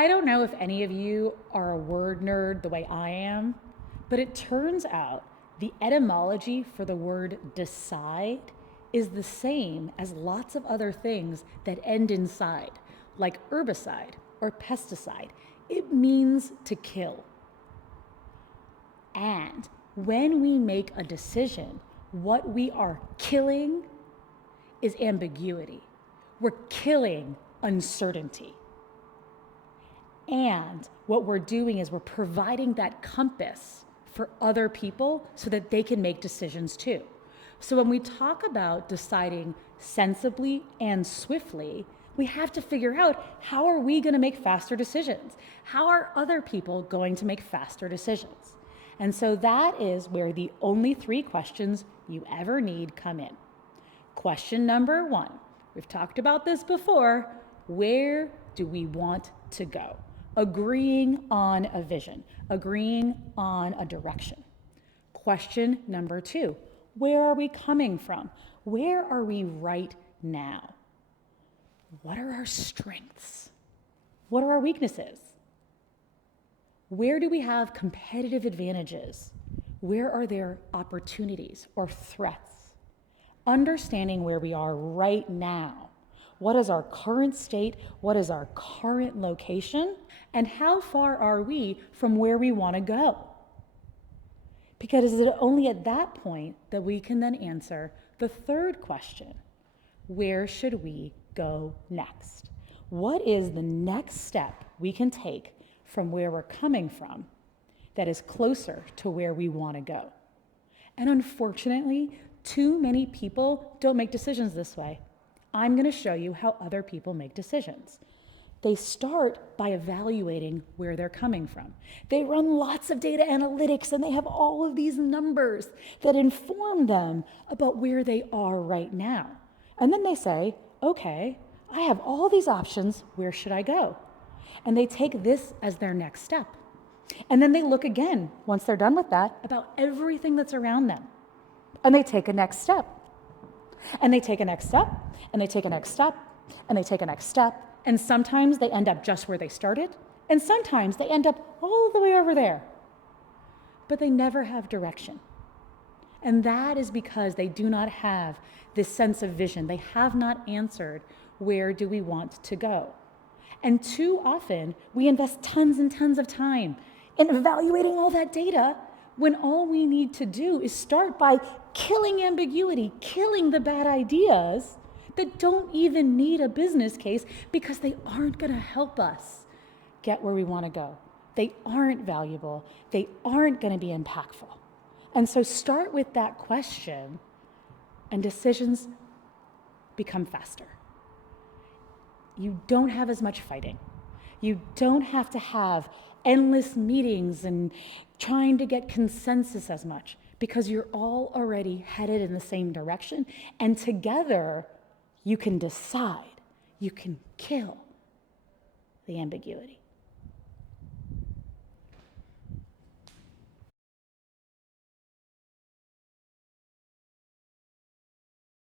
I don't know if any of you are a word nerd the way I am, but it turns out the etymology for the word decide is the same as lots of other things that end in side, like herbicide or pesticide. It means to kill. And when we make a decision, what we are killing is ambiguity. We're killing uncertainty. And what we're doing is we're providing that compass for other people so that they can make decisions too. So when we talk about deciding sensibly and swiftly, we have to figure out, how are we going to make faster decisions? How are other people going to make faster decisions? And so that is where the only 3 questions you ever need come in. Question number 1, we've talked about this before, where do we want to go? Agreeing on a vision, agreeing on a direction. Question number 2, where are we coming from? Where are we right now? What are our strengths? What are our weaknesses? Where do we have competitive advantages? Where are there opportunities or threats? Understanding where we are right now. What is our current state? What is our current location? And how far are we from where we want to go? Because it's only at that point that we can then answer the 3rd question. Where should we go next? What is the next step we can take from where we're coming from that is closer to where we want to go? And unfortunately, too many people don't make decisions this way. I'm going to show you how other people make decisions. They start by evaluating where they're coming from. They run lots of data analytics and they have all of these numbers that inform them about where they are right now. And then they say, okay, I have all these options, where should I go? And they take this as their next step. And then they look again, once they're done with that, about everything that's around them. And they take a next step. And they take a next step, and they take a next step, and they take a next step. And sometimes they end up just where they started, and sometimes they end up all the way over there. But they never have direction. And that is because they do not have this sense of vision. They have not answered, where do we want to go? And too often, we invest tons and tons of time in evaluating all that data when all we need to do is start by killing ambiguity, killing the bad ideas that don't even need a business case because they aren't going to help us get where we want to go. They aren't valuable. They aren't going to be impactful. And so start with that question, and decisions become faster. You don't have as much fighting. You don't have to have endless meetings and trying to get consensus as much, because you're all already headed in the same direction, and together you can decide, you can kill the ambiguity.